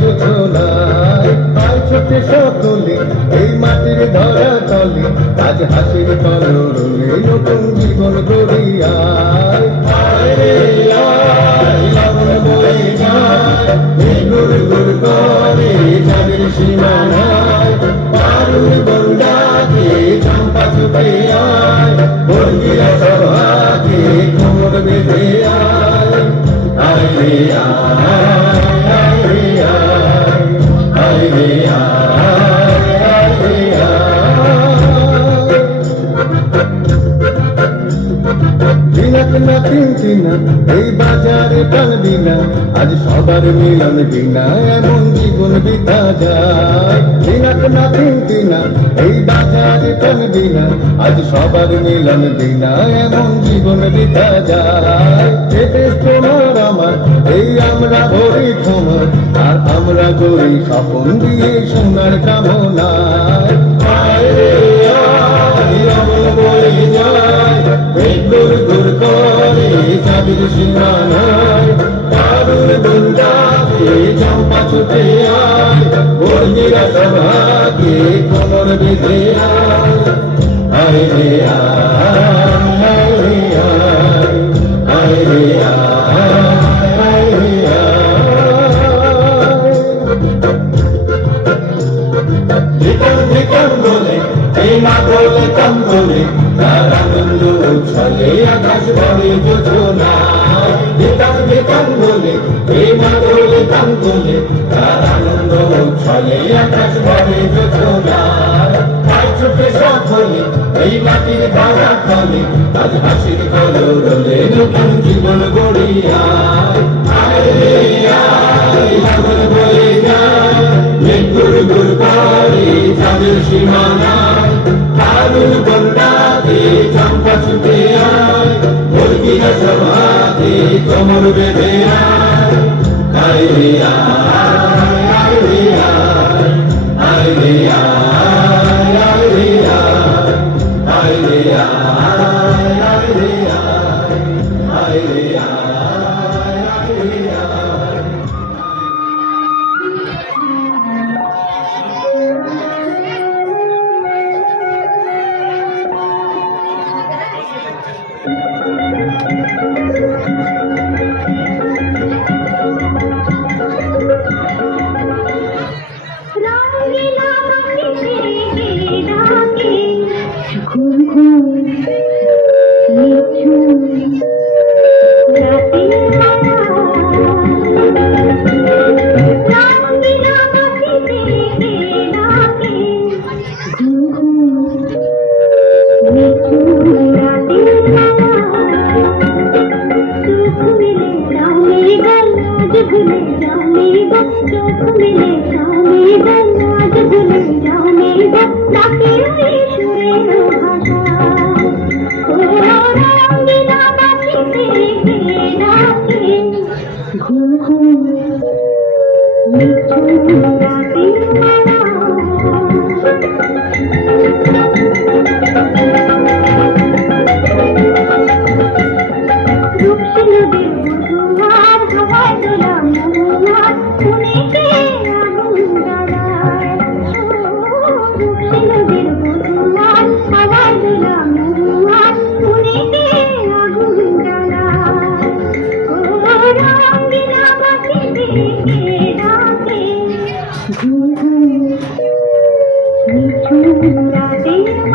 যোজনায় পাই ছুটে সকলে, এই মাটির ধরা তলে আজ হাসির কলরলে নতুন জীবন গড়িয়ায়। গুর গুর করে যাদের সীমানায়। পারুর বন্ডাকে চম্পা চুপে আয়। বর্গিরা সভাকে কোমর বেঁধে আয় আয় আয়। না এই বাজারে টানবি না। আজ সবার মিলন দিনা এমন জীবন বিতা যায়। দিনাক না, তিন দিনা এই বাজারে টানবি না। আজ সবার মিলন দিনা এমন জীবন বিতা যায়। এ তোমার আমার, এই আমরা ভরি তোমার। আর আমরা গড়ি স্বপন দিয়ে সোনার কামনায় আয় রে আয় অমল বয়ে যায়। এই গুর গুর করে আয়। রে আয় আয়। রে আয় আয়। রে আয়। মাদল কন্দলে তারা দণ্ড ছলে আকাশ ভরে যোজনা। বেতার বেতান বলে এই মাদল কন্দলে তারা ছলে আকাশ ভরে যোজনা। এই মাটির নতুন জীবন গড়িয়া। বলে তাদের সীমানা। কারুর বন্দাকে চম্পা ছুটে আয় মুরগিরা সভাকে কোমর বেঁধে আয় আয় রে আয় আয় রে আয় আয় রে আয় আয় রে আয় আয় রে আয় Thank you. चूड़ा तेरा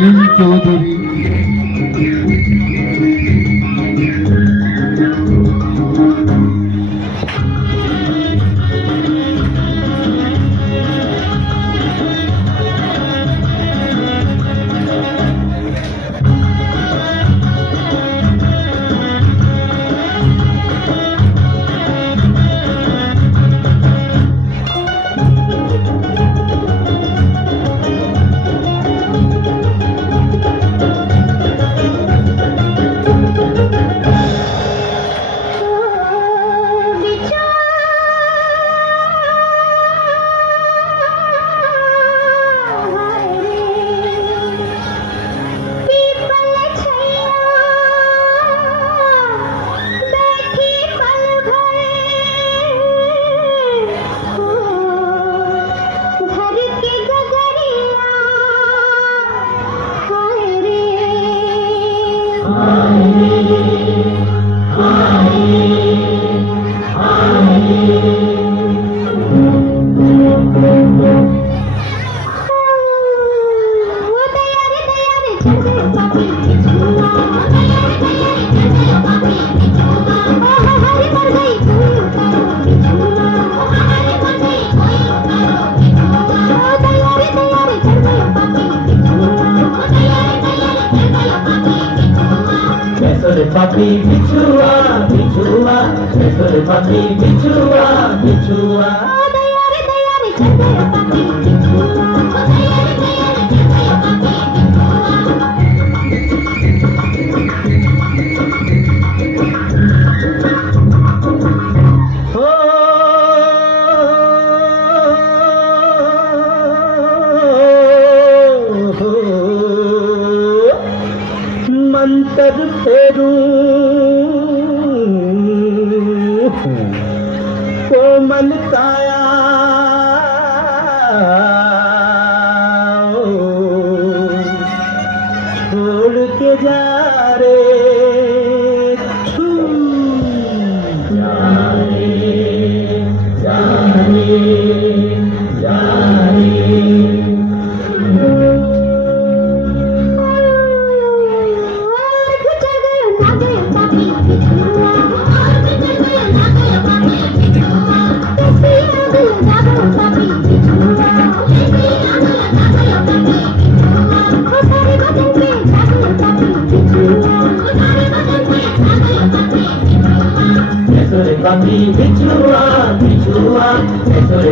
Luiz Teodorino.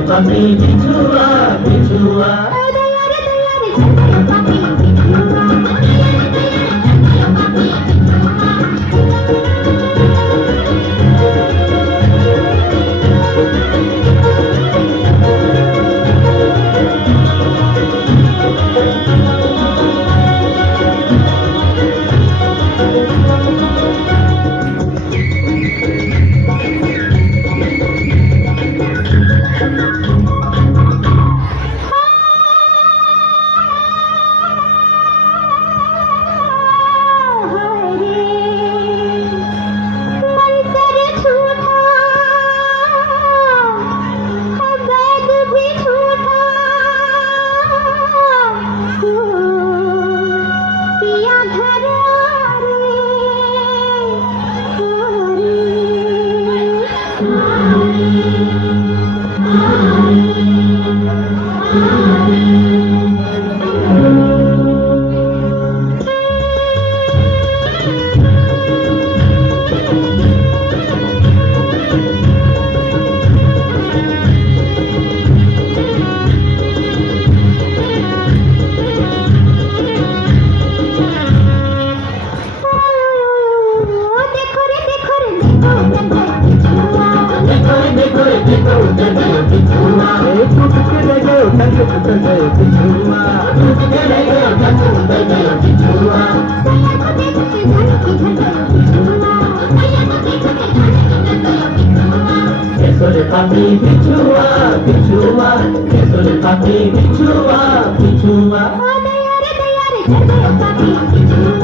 Papi bichua, bichua. Bichua, bichua. Oh, dayare, dayare, chal gaya papi, bichua.